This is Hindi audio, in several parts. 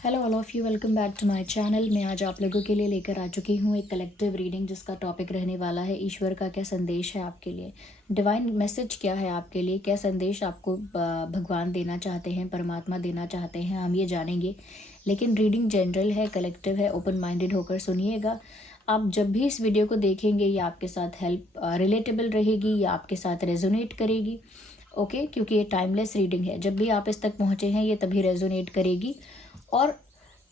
Hello all of you, welcome back to my channel. मैं आज आप लोगों के लिए लेकर आ चुकी हूँ एक कलेक्टिव रीडिंग जिसका टॉपिक रहने वाला है ईश्वर का क्या संदेश है आपके लिए, डिवाइन मैसेज क्या है आपके लिए, क्या संदेश आपको भगवान देना चाहते हैं, परमात्मा देना चाहते हैं, हम ये जानेंगे। लेकिन रीडिंग जनरल है, कलेक्टिव है, ओपन माइंडेड होकर सुनिएगा। आप जब भी इस वीडियो को देखेंगे ये आपके साथ रिलेटेबल रहेगी या आपके साथ रेजोनेट करेगी। ओके, क्योंकि ये टाइमलेस रीडिंग है, जब भी आप इस तक पहुँचे हैं ये तभी रेजोनेट करेगी। और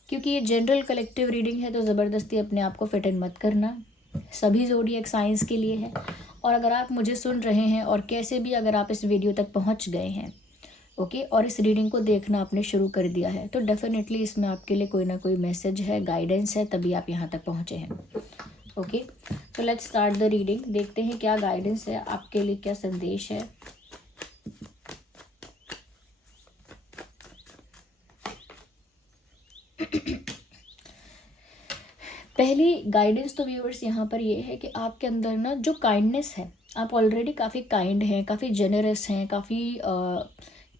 क्योंकि ये जनरल कलेक्टिव रीडिंग है तो ज़बरदस्ती अपने आप को फिट इन मत करना, सभी ज़ोडिएक साइंस के लिए है। और अगर आप मुझे सुन रहे हैं और कैसे भी अगर आप इस वीडियो तक पहुंच गए हैं, ओके, और इस रीडिंग को देखना आपने शुरू कर दिया है, तो डेफिनेटली इसमें आपके लिए कोई ना कोई मैसेज है, गाइडेंस है, तभी आप यहाँ तक पहुँचे हैं। ओके, तो लेट्स स्टार्ट द रीडिंग। देखते हैं क्या गाइडेंस है आपके लिए, क्या संदेश है। पहली गाइडेंस तो व्यूअर्स यहाँ पर ये है कि आपके अंदर ना जो काइंडनेस है, आप ऑलरेडी काफ़ी काइंड हैं, काफ़ी जेनरस हैं, काफ़ी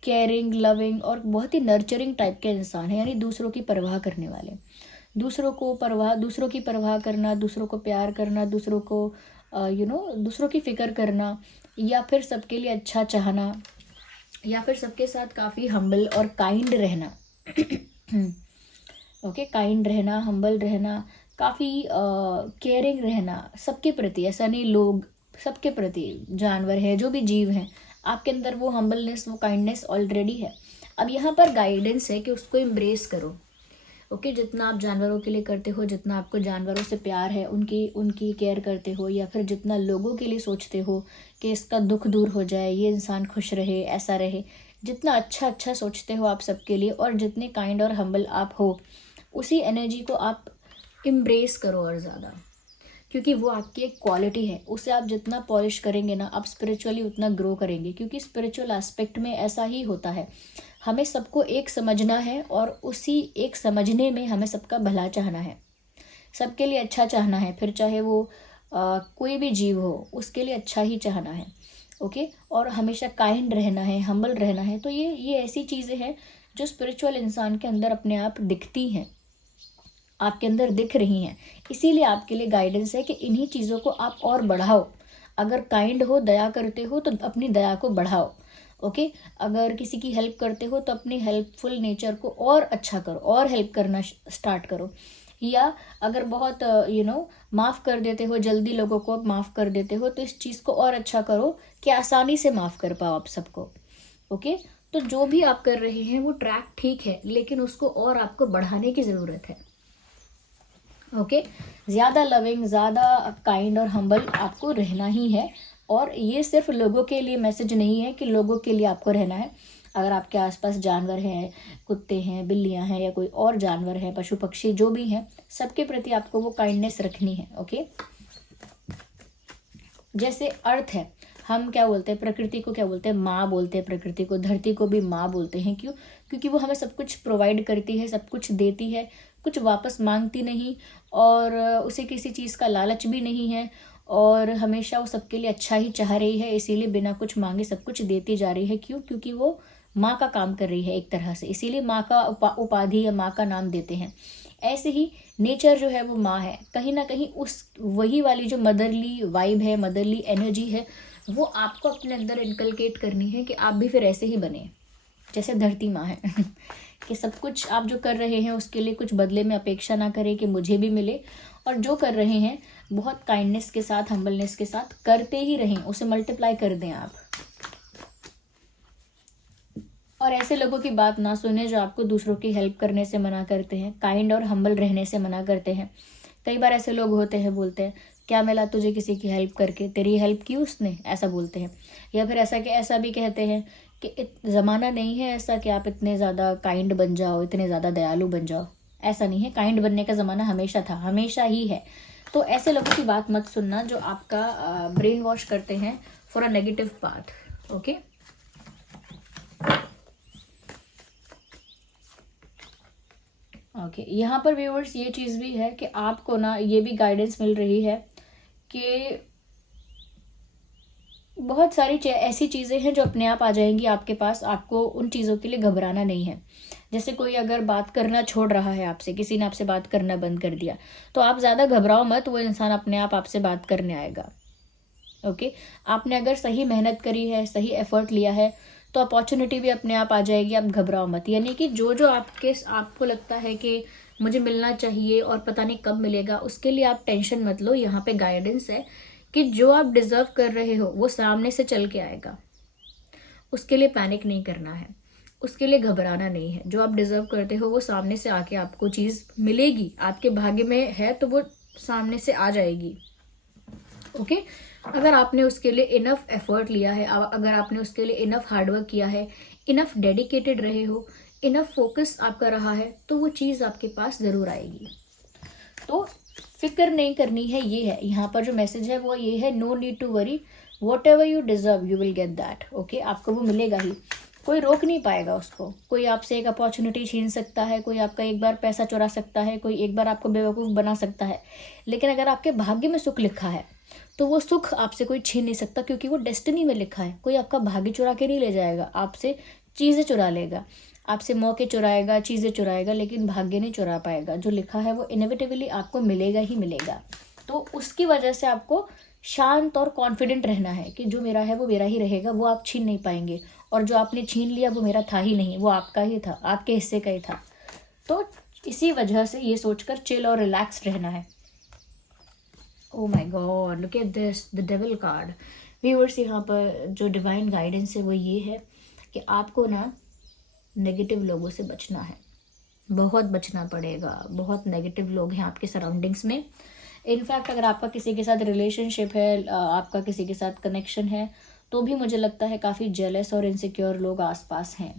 केयरिंग, लविंग और बहुत ही नर्चरिंग टाइप के इंसान हैं, यानी दूसरों की परवाह करने वाले। दूसरों की परवाह करना, दूसरों को प्यार करना, दूसरों को दूसरों की फ़िक्र करना, या फिर सबके लिए अच्छा चाहना, या फिर सबके साथ काफ़ी हम्बल और काइंड रहना। ओके, काइंड रहना, हम्बल रहना, काफ़ी केयरिंग रहना सबके प्रति। ऐसा नहीं, लोग सबके प्रति, जानवर है, जो भी जीव हैं, आपके अंदर वो हम्बलनेस, वो काइंडनेस ऑलरेडी है। अब यहाँ पर गाइडेंस है कि उसको एम्ब्रेस करो। ओके, जितना आप जानवरों के लिए करते हो, जितना आपको जानवरों से प्यार है, उनकी उनकी केयर करते हो, या फिर जितना लोगों के लिए सोचते हो कि इसका दुख दूर हो जाए, ये इंसान खुश रहे, ऐसा रहे, जितना अच्छा अच्छा सोचते हो आप सबके लिए, और जितने काइंड और हम्बल आप हो, उसी एनर्जी को आप इम्ब्रेस करो और ज़्यादा, क्योंकि वो आपकी एक क्वालिटी है। उसे आप जितना पॉलिश करेंगे ना, आप स्पिरिचुअली उतना ग्रो करेंगे, क्योंकि स्पिरिचुअल एस्पेक्ट में ऐसा ही होता है। हमें सबको एक समझना है और उसी एक समझने में हमें सबका भला चाहना है, सबके लिए अच्छा चाहना है, फिर चाहे वो कोई भी जीव हो, उसके लिए अच्छा ही चाहना है। ओके, और हमेशा काइंड रहना है, हम्बल रहना है। तो ये ऐसी चीज़ें हैं जो स्पिरिचुअल इंसान के अंदर अपने आप दिखती हैं, आपके अंदर दिख रही हैं। इसीलिए आपके लिए गाइडेंस है कि इन्हीं चीज़ों को आप और बढ़ाओ। अगर काइंड हो, दया करते हो, तो अपनी दया को बढ़ाओ। ओके, अगर किसी की हेल्प करते हो तो अपनी हेल्पफुल नेचर को और अच्छा करो, और हेल्प करना स्टार्ट करो। या अगर बहुत माफ़ कर देते हो, जल्दी लोगों को माफ़ कर देते हो, तो इस चीज़ को और अच्छा करो कि आसानी से माफ़ कर पाओ आप सबको। ओके, तो जो भी आप कर रहे हैं वो ट्रैक ठीक है, लेकिन उसको और आपको बढ़ाने की ज़रूरत है। ओके, ज़्यादा लविंग, ज़्यादा काइंड और हम्बल आपको रहना ही है। और ये सिर्फ लोगों के लिए मैसेज नहीं है कि लोगों के लिए आपको रहना है। अगर आपके आसपास जानवर हैं, कुत्ते हैं, बिल्लियां हैं, या कोई और जानवर है, पशु पक्षी जो भी हैं, सबके प्रति आपको वो काइंडनेस रखनी है। ओके, जैसे अर्थ है, हम क्या बोलते हैं, प्रकृति को क्या बोलते हैं, माँ बोलते हैं। प्रकृति को, धरती को भी माँ बोलते हैं। क्यों? क्योंकि वो हमें सब कुछ प्रोवाइड करती है, सब कुछ देती है, कुछ वापस मांगती नहीं, और उसे किसी चीज़ का लालच भी नहीं है, और हमेशा वो सबके लिए अच्छा ही चाह रही है, इसीलिए बिना कुछ मांगे सब कुछ देती जा रही है। क्यों? क्योंकि वो माँ का काम कर रही है एक तरह से, इसीलिए माँ का उपाधि या माँ का नाम देते हैं। ऐसे ही नेचर जो है वो माँ है, कहीं ना कहीं उस वही वाली जो मदरली वाइब है, मदरली एनर्जी है, वो आपको अपने अंदर इनकलकेट करनी है कि आप भी फिर ऐसे ही बने जैसे धरती माँ है। कि सब कुछ आप जो कर रहे हैं उसके लिए कुछ बदले में अपेक्षा ना करें कि मुझे भी मिले, और जो कर रहे हैं बहुत काइंडनेस के साथ, हम्बलनेस के साथ करते ही रहें, उसे मल्टीप्लाई कर दें आप। और ऐसे लोगों की बात ना सुने जो आपको दूसरों की हेल्प करने से मना करते हैं, काइंड और हम्बल रहने से मना करते हैं। कई बार ऐसे लोग होते हैं, बोलते हैं क्या मिला तुझे किसी की हेल्प करके, तेरी हेल्प की उसने, ऐसा बोलते हैं। या फिर ऐसा भी कहते हैं कि ज़माना नहीं है ऐसा कि आप इतने ज़्यादा काइंड बन जाओ, इतने ज़्यादा दयालु बन जाओ। ऐसा नहीं है, काइंड बनने का ज़माना हमेशा था, हमेशा ही है। तो ऐसे लोगों की बात मत सुनना जो आपका ब्रेन वॉश करते हैं for a negative path. Okay, okay, यहाँ पर व्यूअर्स ये चीज़ भी है कि आपको ना ये भी गाइडेंस मिल रही है कि बहुत सारी ऐसी चीज़ें हैं जो अपने आप आ जाएंगी आपके पास, आपको उन चीज़ों के लिए घबराना नहीं है। जैसे कोई अगर बात करना छोड़ रहा है आपसे, किसी ने आपसे बात करना बंद कर दिया, तो आप ज़्यादा घबराओ मत, वो इंसान अपने आप आपसे बात करने आएगा। ओके, आपने अगर सही मेहनत करी है, सही एफर्ट लिया है, तो अपॉर्चुनिटी भी अपने आप आ जाएगी, आप घबराओ मत। यानी कि जो आपको लगता है कि मुझे मिलना चाहिए और पता नहीं कब मिलेगा, उसके लिए आप टेंशन मत लो। यहाँ पे गाइडेंस है कि जो आप डिजर्व कर रहे हो वो सामने से चल के आएगा। उसके लिए पैनिक नहीं करना है, उसके लिए घबराना नहीं है। जो आप डिजर्व करते हो वो सामने से आके आपको चीज़ मिलेगी, आपके भाग्य में है तो वो सामने से आ जाएगी। ओके, अगर आपने उसके लिए इनफ एफर्ट लिया है, अगर आपने उसके लिए इनफ हार्डवर्क किया है, इनफ डेडिकेटेड रहे हो, इनफ फोकस आपका रहा है, तो वो चीज़ आपके पास ज़रूर आएगी। तो फिक्र नहीं करनी है, ये है यहाँ पर जो मैसेज है वो ये है, no need to worry, whatever you deserve you will get that. Okay, आपको वो मिलेगा ही, कोई रोक नहीं पाएगा उसको। कोई आपसे एक अपॉर्चुनिटी छीन सकता है, कोई आपका एक बार पैसा चुरा सकता है, कोई एक बार आपको बेवकूफ़ बना सकता है, लेकिन अगर आपके भाग्य में सुख लिखा है तो वो सुख आपसे कोई छीन नहीं सकता, क्योंकि वो डेस्टिनी में लिखा है। कोई आपका भाग्य चुरा के नहीं ले जाएगा, आपसे चीज़ें चुरा लेगा, आपसे मौके चुराएगा, चीज़ें चुराएगा, लेकिन भाग्य नहीं चुरा पाएगा। जो लिखा है वो इनएविटेबली आपको मिलेगा ही मिलेगा। तो उसकी वजह से आपको शांत और कॉन्फिडेंट रहना है कि जो मेरा है वो मेरा ही रहेगा, वो आप छीन नहीं पाएंगे, और जो आपने छीन लिया वो मेरा था ही नहीं, वो आपका ही था, आपके हिस्से का ही था। तो इसी वजह से ये सोचकर चिल और रिलैक्स रहना है। Oh my God, look at this, the devil card. Viewers, यहाँ पर जो डिवाइन गाइडेंस है वो ये है कि आपको ना नेगेटिव लोगों से बचना है, बहुत बचना पड़ेगा। बहुत नेगेटिव लोग हैं आपके सराउंडिंग्स में। इनफैक्ट अगर आपका किसी के साथ रिलेशनशिप है, आपका किसी के साथ कनेक्शन है, तो भी मुझे लगता है काफ़ी जेलस और इनसिक्योर लोग आसपास हैं।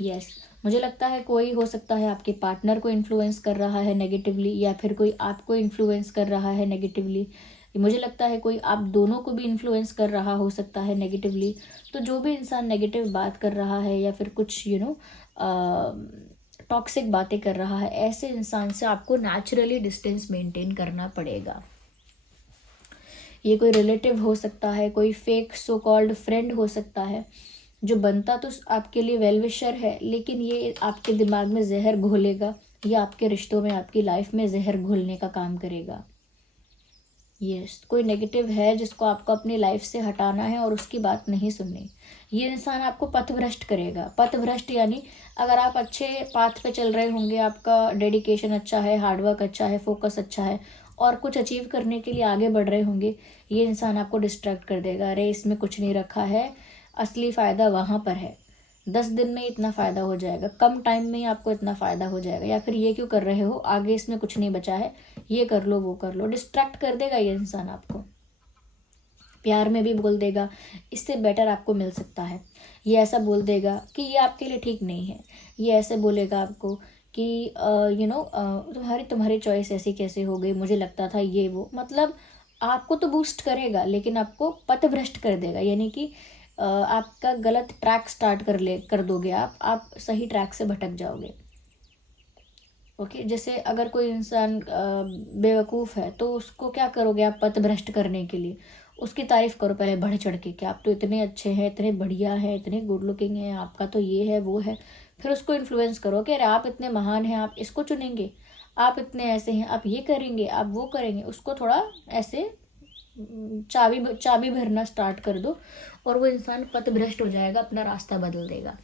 यस, मुझे लगता है कोई हो सकता है आपके पार्टनर को इन्फ्लुएंस कर रहा है नेगेटिवली, या फिर कोई आपको इन्फ्लुएंस कर रहा है नेगेटिवली। मुझे लगता है कोई आप दोनों को भी इन्फ्लुएंस कर रहा हो सकता है नेगेटिवली। तो जो भी इंसान नेगेटिव बात कर रहा है या फिर कुछ टॉक्सिक बातें कर रहा है, ऐसे इंसान से आपको नेचुरली डिस्टेंस मेंटेन करना पड़ेगा। ये कोई रिलेटिव हो सकता है, कोई फेक सो कॉल्ड फ्रेंड हो सकता है, जो बनता तो आपके लिए वेल विशर है, लेकिन ये आपके दिमाग में जहर घोलेगा, या आपके रिश्तों में, आपकी लाइफ में जहर घोलने का काम करेगा। यस, कोई नेगेटिव है जिसको आपको अपनी लाइफ से हटाना है और उसकी बात नहीं सुननी। ये इंसान आपको पथभ्रष्ट करेगा। पथभ्रष्ट यानी अगर आप अच्छे पाथ पे चल रहे होंगे, आपका डेडिकेशन अच्छा है, हार्डवर्क अच्छा है, फोकस अच्छा है, और कुछ अचीव करने के लिए आगे बढ़ रहे होंगे, ये इंसान आपको डिस्ट्रैक्ट कर देगा। अरे इसमें कुछ नहीं रखा है, असली फ़ायदा वहाँ पर है, 10 दिन में इतना फ़ायदा हो जाएगा, कम टाइम में ही आपको इतना फ़ायदा हो जाएगा, या फिर ये क्यों कर रहे हो, आगे इसमें कुछ नहीं बचा है, ये कर लो, वो कर लो। डिस्ट्रैक्ट कर देगा ये इंसान आपको। प्यार में भी बोल देगा इससे बेटर आपको मिल सकता है, ये ऐसा बोल देगा कि ये आपके लिए ठीक नहीं है, ये ऐसे बोलेगा आपको कि तुम्हारी चॉइस ऐसी कैसे हो गई, मुझे लगता था ये वो। मतलब आपको तो बूस्ट करेगा, लेकिन आपको पथभ्रष्ट कर देगा। यानी कि आपका गलत ट्रैक स्टार्ट कर दोगे, आप सही ट्रैक से भटक जाओगे। ओके, जैसे अगर कोई इंसान बेवकूफ़ है, तो उसको क्या करोगे आप पथभ्रष्ट करने के लिए? उसकी तारीफ़ करो पहले बढ़ चढ़ के कि आप तो इतने अच्छे हैं, इतने बढ़िया हैं, इतने गुड लुकिंग हैं, आपका तो ये है वो है। फिर उसको इन्फ्लुएंस करो कि अरे आप इतने महान हैं, आप इसको चुनेंगे, आप इतने ऐसे हैं, आप ये करेंगे, आप वो करेंगे। उसको थोड़ा ऐसे चाबी भरना स्टार्ट कर दो, और वो इंसान पथभ्रष्ट हो जाएगा, अपना रास्ता बदल देगा।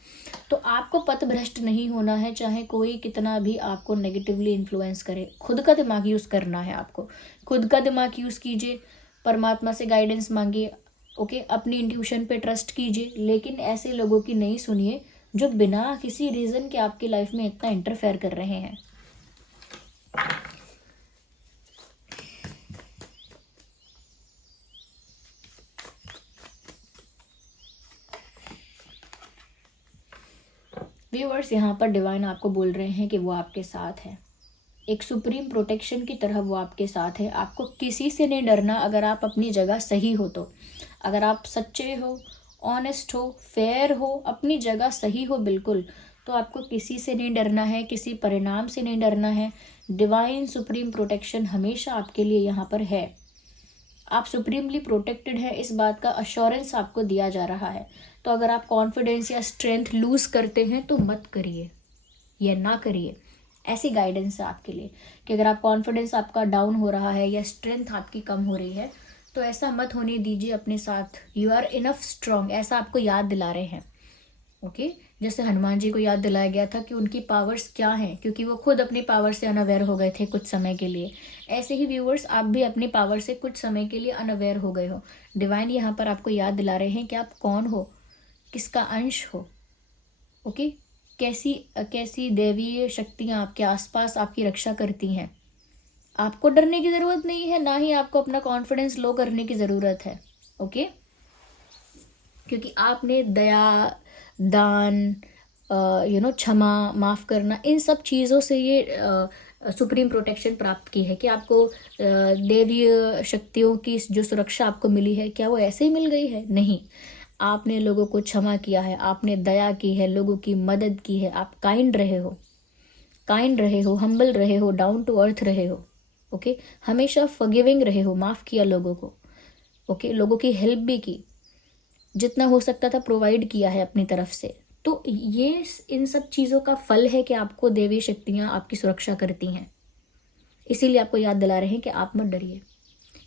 तो आपको पथभ्रष्ट नहीं होना है, चाहे कोई कितना भी आपको नेगेटिवली इन्फ्लुएंस करे। खुद का दिमाग यूज़ करना है आपको, खुद का दिमाग यूज़ कीजिए, परमात्मा से गाइडेंस मांगिए। ओके, अपनी इंट्यूशन पे ट्रस्ट कीजिए, लेकिन ऐसे लोगों की नहीं सुनिए जो बिना किसी रीज़न के आपकी लाइफ में इतना इंटरफेयर कर रहे हैं। व्यूअर्स, यहाँ पर डिवाइन आपको बोल रहे हैं कि वो आपके साथ है, एक सुप्रीम प्रोटेक्शन की तरह वो आपके साथ है। आपको किसी से नहीं डरना, अगर आप अपनी जगह सही हो तो। अगर आप सच्चे हो, ऑनेस्ट हो, फेयर हो, अपनी जगह सही हो बिल्कुल, तो आपको किसी से नहीं डरना है, किसी परिणाम से नहीं डरना है। डिवाइन सुप्रीम प्रोटेक्शन हमेशा आपके लिए यहाँ पर है। आप सुप्रीमली प्रोटेक्टेड है, इस बात का अश्योरेंस आपको दिया जा रहा है। तो अगर आप कॉन्फिडेंस या स्ट्रेंथ लूज करते हैं तो मत करिए या ना करिए। ऐसी गाइडेंस है आपके लिए कि अगर आप कॉन्फिडेंस आपका डाउन हो रहा है या स्ट्रेंथ आपकी कम हो रही है तो ऐसा मत होने दीजिए अपने साथ। यू आर इनफ स्ट्रांग, ऐसा आपको याद दिला रहे हैं। ओके जैसे हनुमान जी को याद दिलाया गया था कि उनकी पावर्स क्या हैं, क्योंकि वो खुद अपनी पावर से अनअवेयर हो गए थे कुछ समय के लिए। ऐसे ही व्यूअर्स, आप भी अपनी पावर से कुछ समय के लिए अनअवेयर हो गए हो। डिवाइन यहाँ पर आपको याद दिला रहे हैं कि आप कौन हो, किसका अंश हो। ओके कैसी कैसी दैवीय शक्तियाँ आपके आसपास आपकी रक्षा करती हैं। आपको डरने की ज़रूरत नहीं है, ना ही आपको अपना कॉन्फिडेंस लो करने की ज़रूरत है। ओके क्योंकि आपने दया, दान, क्षमा, माफ़ करना, इन सब चीज़ों से ये सुप्रीम प्रोटेक्शन प्राप्त की है कि आपको देवीय शक्तियों की जो सुरक्षा आपको मिली है, क्या वो ऐसे ही मिल गई है? नहीं, आपने लोगों को क्षमा किया है, आपने दया की है, लोगों की मदद की है, आप काइंड रहे हो, हम्बल रहे हो, डाउन टू अर्थ रहे हो। ओके हमेशा फॉरगिविंग रहे हो, माफ़ किया लोगों को। ओके लोगों की हेल्प भी की, जितना हो सकता था प्रोवाइड किया है अपनी तरफ से। तो ये इन सब चीज़ों का फल है कि आपको देवी शक्तियाँ आपकी सुरक्षा करती हैं। इसीलिए आपको याद दिला रहे हैं कि आप मत डरिए।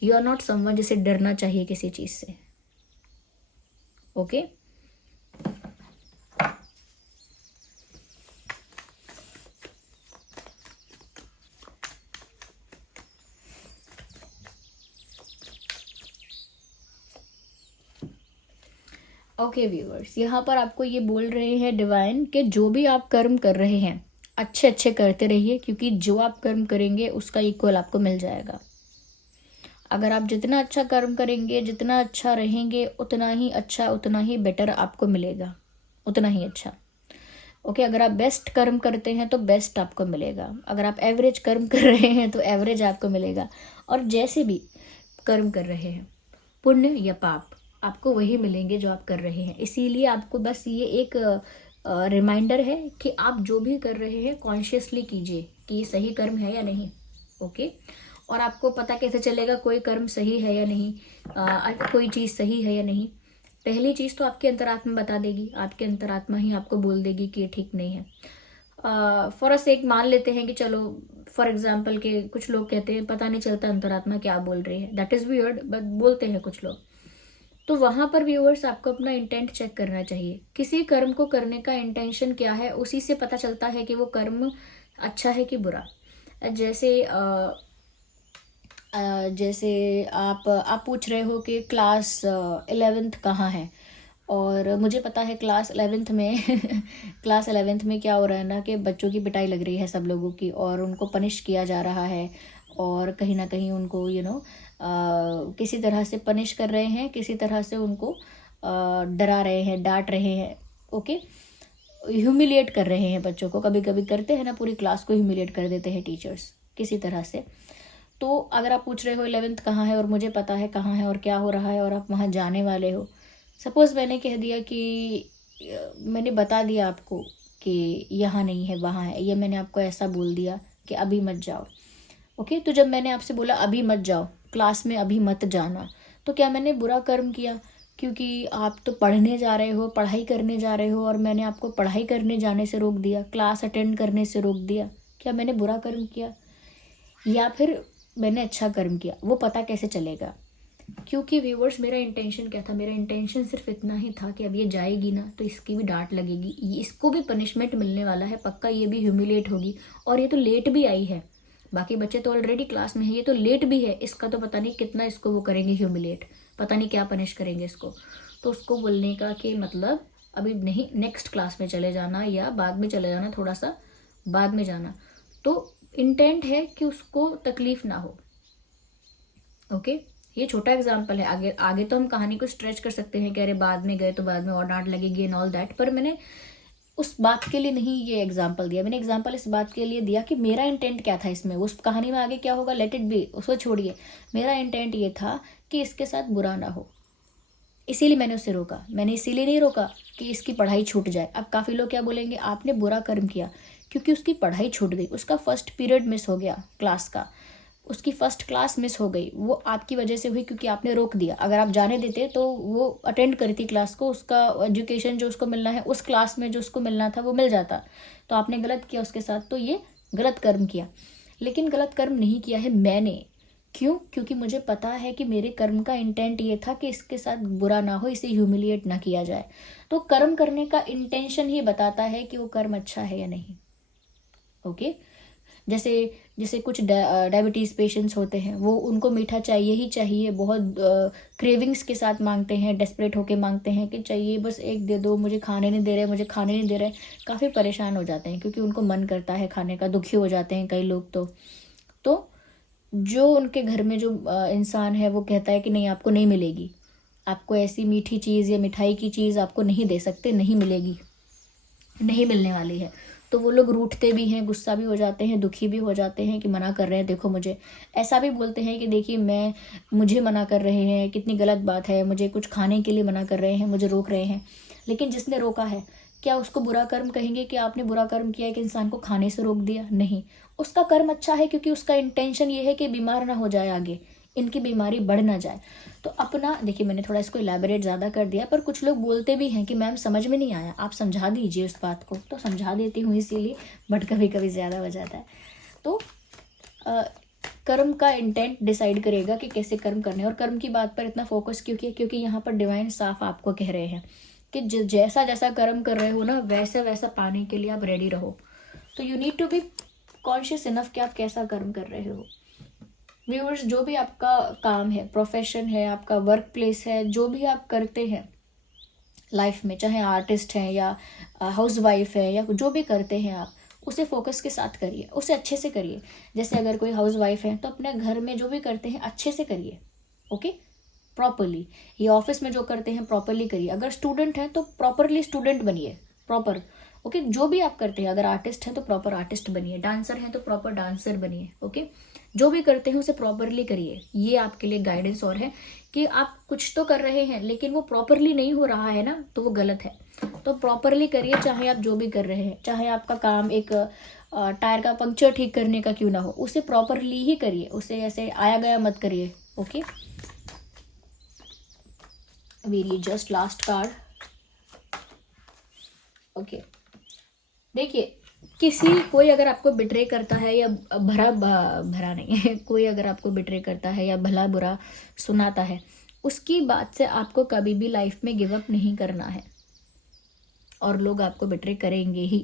यू आर नॉट समवन जिसे डरना चाहिए किसी चीज़ से। ओके ओके व्यूअर्स, यहाँ पर आपको ये बोल रहे हैं डिवाइन कि जो भी आप कर्म कर रहे हैं अच्छे अच्छे करते रहिए, क्योंकि जो आप कर्म करेंगे उसका इक्वल आपको मिल जाएगा। अगर आप जितना अच्छा कर्म करेंगे, जितना अच्छा रहेंगे, उतना ही अच्छा, उतना ही बेटर आपको मिलेगा, उतना ही अच्छा। ओके अगर आप बेस्ट कर्म करते हैं तो बेस्ट आपको मिलेगा, अगर आप एवरेज कर्म कर रहे हैं तो एवरेज आपको मिलेगा। और जैसे भी कर्म कर रहे हैं, पुण्य या पाप, आपको वही मिलेंगे जो आप कर रहे हैं। इसीलिए आपको बस ये एक रिमाइंडर है कि आप जो भी कर रहे हैं कॉन्शियसली कीजिए कि ये सही कर्म है या नहीं। ओके और आपको पता कैसे चलेगा कोई कर्म सही है या नहीं, कोई चीज़ सही है या नहीं? पहली चीज़ तो आपकी अंतरात्मा बता देगी, आपकी अंतरात्मा ही आपको बोल देगी कि ये ठीक नहीं है। फॉर अ सेक मान लेते हैं कि चलो फॉर एग्जाम्पल के कुछ लोग कहते हैं पता नहीं चलता अंतरात्मा क्या बोल रही है, दैट इज़ वियर्ड, बट बोलते हैं कुछ लोग। तो वहाँ पर व्यूअर्स आपको अपना इंटेंट चेक करना चाहिए। किसी कर्म को करने का इंटेंशन क्या है, उसी से पता चलता है कि वो कर्म अच्छा है कि बुरा। जैसे जैसे आप पूछ रहे हो कि क्लास 11th कहाँ है, और मुझे पता है क्लास 11th में क्लास 11th में क्या हो रहा है ना कि बच्चों की पिटाई लग रही है सब लोगों की, और उनको पनिश किया जा रहा है, और कहीं ना कहीं उनको किसी तरह से पनिश कर रहे हैं, किसी तरह से उनको डरा रहे हैं, डांट रहे हैं। ओके ह्यूमिलिएट कर रहे हैं बच्चों को, कभी कभी करते हैं ना, पूरी क्लास को ह्यूमिलिएट कर देते हैं टीचर्स किसी तरह से। तो अगर आप पूछ रहे हो 11th कहाँ है और मुझे पता है कहाँ है और क्या हो रहा है, और आप वहाँ जाने वाले हो, सपोज़ मैंने कह दिया कि मैंने बता दिया आपको कि यहाँ नहीं है वहाँ है, या मैंने आपको ऐसा बोल दिया कि अभी मत जाओ। ओके तो जब मैंने आपसे बोला अभी मत जाओ, क्लास में अभी मत जाना, तो क्या मैंने बुरा कर्म किया? क्योंकि आप तो पढ़ने जा रहे हो, पढ़ाई करने जा रहे हो, और मैंने आपको पढ़ाई करने जाने से रोक दिया, क्लास अटेंड करने से रोक दिया, क्या मैंने बुरा कर्म किया या फिर मैंने अच्छा कर्म किया? वो पता कैसे चलेगा? क्योंकि व्यूवर्स मेरा इंटेंशन क्या था, मेरा इंटेंशन सिर्फ इतना ही था कि अब ये जाएगी ना तो इसकी भी डांट लगेगी, इसको भी पनिशमेंट मिलने वाला है पक्का, ये भी ह्यूमिलेट होगी, और ये तो लेट भी आई है, बाकी बच्चे तो ऑलरेडी क्लास में है, ये तो लेट भी है, इसका तो पता नहीं कितना इसको वो करेंगे ह्यूमिलेट, पता नहीं क्या पनिश करेंगे इसको। तो उसको बोलने का कि मतलब अभी नहीं, नेक्स्ट क्लास में चले जाना या बाद में चले जाना, थोड़ा सा बाद में जाना। तो इंटेंट है कि उसको तकलीफ ना हो। ओके ये छोटा एग्जाम्पल है, आगे आगे तो हम कहानी को स्ट्रेच कर सकते हैं कि अरे बाद में गए तो बाद में और डांट लगेगी एंड ऑल दैट, पर मैंने उस बात के लिए नहीं ये एग्जाम्पल दिया, मैंने एग्जाम्पल इस बात के लिए दिया कि मेरा इंटेंट क्या था इसमें। उस कहानी में आगे क्या होगा लेट इट बी, उसको छोड़िए। मेरा इंटेंट ये था कि इसके साथ बुरा ना हो, इसीलिए मैंने उसे रोका। मैंने इसीलिए नहीं रोका कि इसकी पढ़ाई छूट जाए। अब काफ़ी लोग क्या बोलेंगे, आपने बुरा कर्म किया क्योंकि उसकी पढ़ाई छूट गई, उसका फर्स्ट पीरियड मिस हो गया क्लास का, उसकी फर्स्ट क्लास मिस हो गई, वो आपकी वजह से हुई क्योंकि आपने रोक दिया। अगर आप जाने देते तो वो अटेंड करती क्लास को, उसका एजुकेशन जो उसको मिलना है उस क्लास में जो उसको मिलना था वो मिल जाता। तो आपने गलत किया उसके साथ, तो ये गलत कर्म किया। लेकिन गलत कर्म नहीं किया है मैंने। क्यों? क्योंकि मुझे पता है कि मेरे कर्म का इंटेंट ये था कि इसके साथ बुरा ना हो, इसे ह्यूमिलिएट ना किया जाए। तो कर्म करने का इंटेंशन ही बताता है कि वो कर्म अच्छा है या नहीं। ओके। जैसे जैसे कुछ डायबिटीज़ पेशेंट्स होते हैं, वो उनको मीठा चाहिए ही चाहिए, बहुत क्रेविंग्स के साथ मांगते हैं, डेस्परेट होके मांगते हैं कि चाहिए बस एक दे दो, मुझे खाने नहीं दे रहे, मुझे खाने नहीं दे रहे। काफ़ी परेशान हो जाते हैं क्योंकि उनको मन करता है खाने का, दुखी हो जाते हैं कई लोग। तो जो उनके घर में जो इंसान है वो कहता है कि नहीं, आपको नहीं मिलेगी, आपको ऐसी मीठी चीज़ या मिठाई की चीज़ आपको नहीं दे सकते, नहीं मिलेगी, नहीं मिलने वाली है। तो वो लोग रूठते भी हैं, गुस्सा भी हो जाते हैं, दुखी भी हो जाते हैं कि मना कर रहे हैं, देखो मुझे ऐसा भी बोलते हैं कि देखिए मुझे मना कर रहे हैं, कितनी गलत बात है, मुझे कुछ खाने के लिए मना कर रहे हैं, मुझे रोक रहे हैं। लेकिन जिसने रोका है, क्या उसको बुरा कर्म कहेंगे कि आपने बुरा कर्म किया है कि इंसान को खाने से रोक दिया? नहीं, उसका कर्म अच्छा है क्योंकि उसका इंटेंशन ये है कि बीमार ना हो जाए, आगे इनकी बीमारी बढ़ ना जाए। तो अपना देखिए, मैंने थोड़ा इसको इलेबोरेट ज़्यादा कर दिया, पर कुछ लोग बोलते भी हैं कि मैम समझ में नहीं आया, आप समझा दीजिए उस बात को। तो समझा देती हूँ इसीलिए, बट कभी कभी ज़्यादा हो जाता है। तो कर्म का इंटेंट डिसाइड करेगा कि कैसे कर्म करने। और कर्म की बात पर इतना फोकस क्यों किया? क्योंकि यहाँ पर डिवाइन साफ आपको कह रहे हैं कि जैसा जैसा कर्म कर रहे हो ना, वैसा वैसा पाने के लिए आप रेडी रहो। तो you need to be conscious enough कि आप कैसा कर्म कर रहे हो। व्यूअर्स, जो भी आपका काम है, प्रोफेशन है, आपका वर्क प्लेस है, जो भी आप करते हैं लाइफ में, चाहे आर्टिस्ट हैं या हाउस वाइफ है या जो भी करते हैं आप, उसे फोकस के साथ करिए, उसे अच्छे से करिए। जैसे अगर कोई हाउस वाइफ है तो अपने घर में जो भी करते हैं अच्छे से करिए, ओके, प्रॉपरली। ये ऑफिस में जो करते हैं प्रॉपरली करिए। अगर स्टूडेंट हैं तो प्रॉपरली स्टूडेंट बनिए, प्रॉपर, ओके। जो भी आप करते हैं, अगर आर्टिस्ट हैं तो प्रॉपर आर्टिस्ट बनिए, डांसर हैं तो प्रॉपर डांसर बनिए, ओके। जो भी करते हैं उसे प्रॉपरली करिए। ये आपके लिए गाइडेंस और है कि आप कुछ तो कर रहे हैं लेकिन वो प्रॉपरली नहीं हो रहा है ना, तो वो गलत है। तो प्रॉपरली करिए, चाहे आप जो भी कर रहे हैं, चाहे आपका काम एक टायर का पंक्चर ठीक करने का क्यों ना हो, उसे प्रॉपरली ही करिए, उसे ऐसे आया गया मत करिए, okay. Very just last card, okay. देखिए, कोई अगर आपको बिट्रे करता है या भरा नहीं है, कोई अगर आपको बिट्रे करता है या भला बुरा सुनाता है, उसकी बात से आपको कभी भी लाइफ में गिव अप नहीं करना है। और लोग आपको बिट्रे करेंगे ही,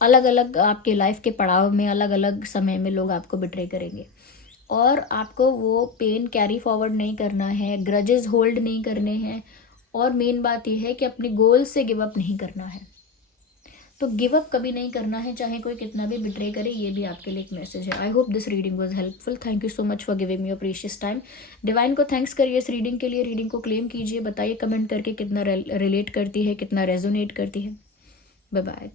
अलग अलग आपके लाइफ के पड़ाव में, अलग अलग समय में लोग आपको बिट्रे करेंगे। और आपको वो पेन कैरी फॉरवर्ड नहीं करना है, ग्रजेस होल्ड नहीं करने हैं। और मेन बात यह है कि अपने गोल से गिव अप नहीं करना है। तो गिव अप कभी नहीं करना है, चाहे कोई कितना भी बिट्रे करे। ये भी आपके लिए एक मैसेज है। I hope this reading was helpful. Thank you so much for giving me your precious time. Divine को थैंक्स करिए इस रीडिंग के लिए। रीडिंग को क्लेम कीजिए, बताइए कमेंट करके कितना रिलेट करती है, कितना रेजोनेट करती है। Bye bye.